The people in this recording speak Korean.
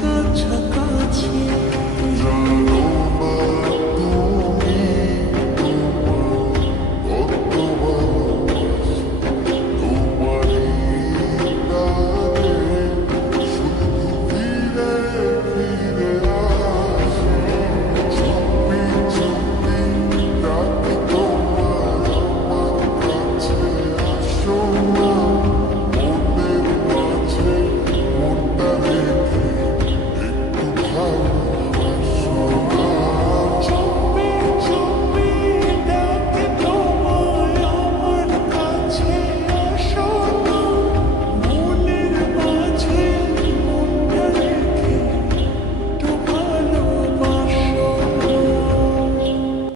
다 찾아